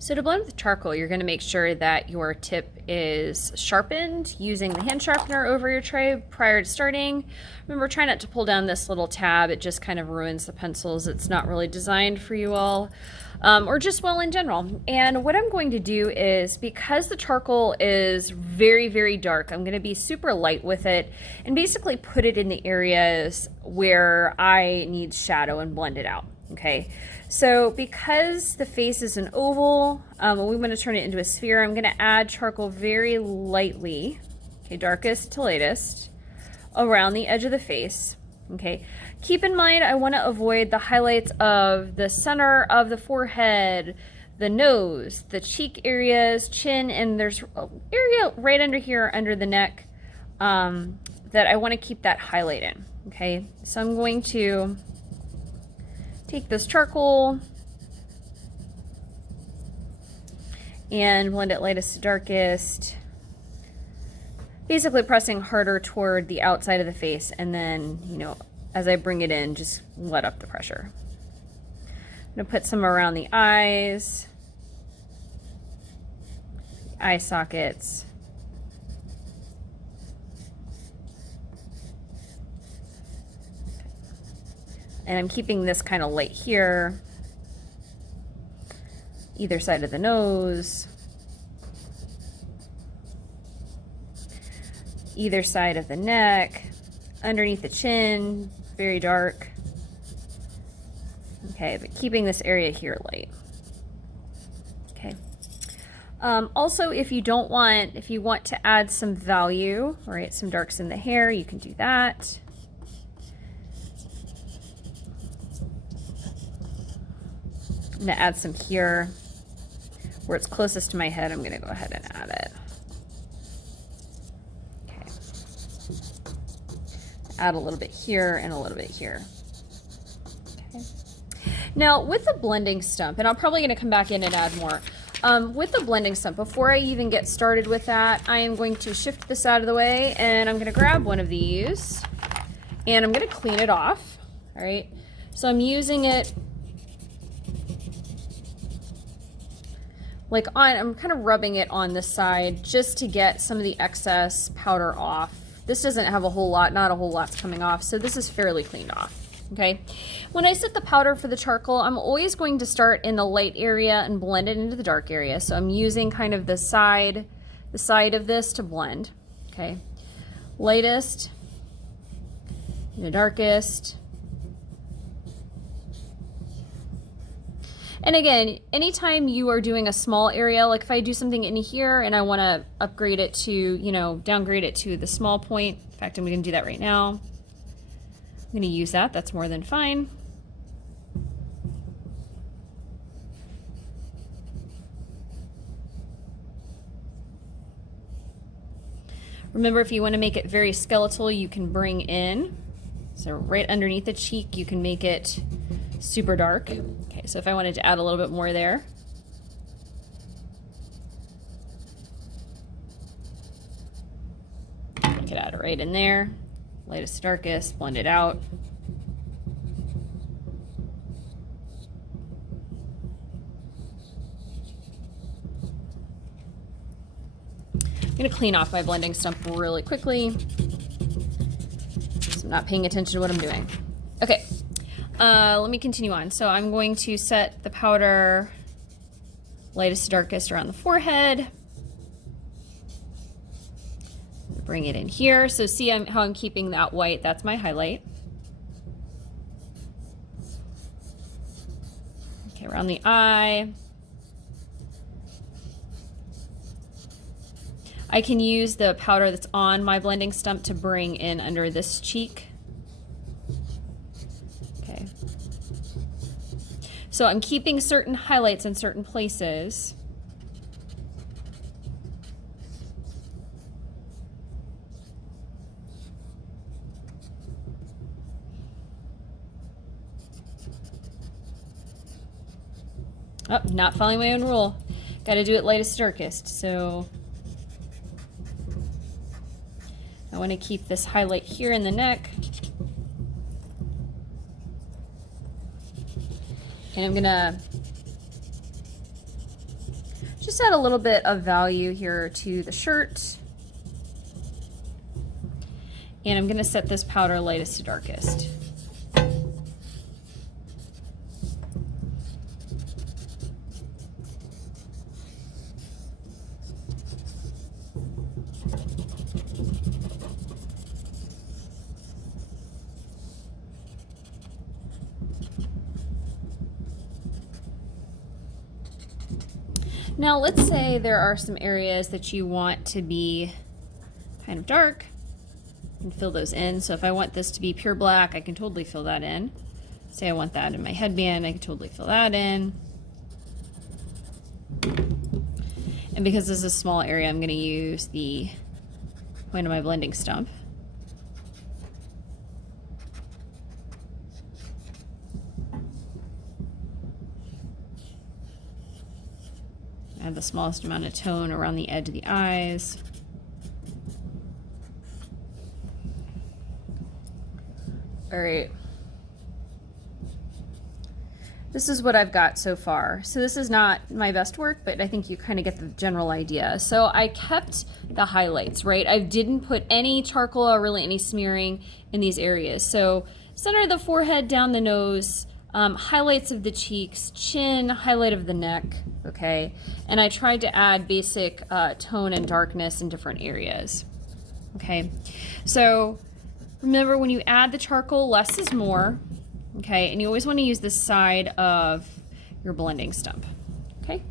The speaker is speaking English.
So to blend with charcoal, you're going to make sure that your tip is sharpened using the hand sharpener over your tray prior to starting. Remember, try not to pull down this little tab. It just kind of ruins the pencils. It's not really designed for you all, or just well in general. And what I'm going to do is, because the charcoal is very, very dark, I'm going to be super light with it and basically put it in the areas where I need shadow and blend it out. Okay, so because the face is an oval, we want to turn it into a sphere, I'm going to add charcoal very lightly, okay, darkest to lightest, around the edge of the face. Okay, keep in mind I want to avoid the highlights of the center of the forehead, the nose, the cheek areas, chin, and there's an area right under here under the neck that I want to keep that highlight in. Okay, so I'm going to take this charcoal and blend it lightest to darkest, basically pressing harder toward the outside of the face, and then, you know, as I bring it in, just let up the pressure. I'm gonna put some around the eyes, eye sockets, and I'm keeping this kind of light here, either side of the nose, either side of the neck, underneath the chin, very dark. Okay, but keeping this area here light. Okay. Also, if you want to add some value, right, some darks in the hair, you can do that. I'm gonna add some here where it's closest to my head. I'm gonna go ahead and add it. Okay. Add a little bit here and a little bit here. Okay. Now with the blending stump, and I'm probably gonna come back in and add more. With the blending stump, before I even get started with that, I am going to shift this out of the way and I'm gonna grab one of these and I'm gonna clean it off. All right. So I'm using it like I'm kind of rubbing it on this side just to get some of the excess powder off. This doesn't have a whole lot, not a whole lot's coming off, so this is fairly cleaned off, okay? When I set the powder for the charcoal, I'm always going to start in the light area and blend it into the dark area. So I'm using kind of the side of this to blend, okay? Lightest, the darkest. And again, anytime you are doing a small area, like if I do something in here and I want to upgrade it to, you know, downgrade it to the small point. In fact, I'm going to do that right now. I'm going to use that. That's more than fine. Remember, if you want to make it very skeletal, you can bring in, so right underneath the cheek, you can make it super dark. Okay, so if I wanted to add a little bit more there. I could add it right in there. Lightest to darkest, blend it out. I'm gonna clean off my blending stump really quickly, so I'm not paying attention to what I'm doing. Okay. Let me continue on. So I'm going to set the powder lightest to darkest around the forehead. Bring it in here. So see how I'm keeping that white. That's my highlight. Okay, around the eye. I can use the powder that's on my blending stump to bring in under this cheek. So I'm keeping certain highlights in certain places. Oh, not following my own rule. Got to do it lightest to darkest. So I want to keep this highlight here in the neck. And I'm gonna Just add a little bit of value here to the shirt. And I'm gonna set this powder lightest to darkest. Now let's say there are some areas that you want to be kind of dark, and fill those in. So if I want this to be pure black, I can totally fill that in. Say I want that in my headband, I can totally fill that in. And because this is a small area, I'm going to use the point of my blending stump. Add the smallest amount of tone around the edge of the eyes. All right. This is what I've got so far. So this is not my best work, but I think you kind of get the general idea. So I kept the highlights, right? I didn't put any charcoal or really any smearing in these areas. So center of the forehead, down the nose, highlights of the cheeks, chin, highlight of the neck, okay? And I tried to add basic tone and darkness in different areas, okay? So remember, when you add the charcoal, less is more, okay? And you always want to use the side of your blending stump, okay?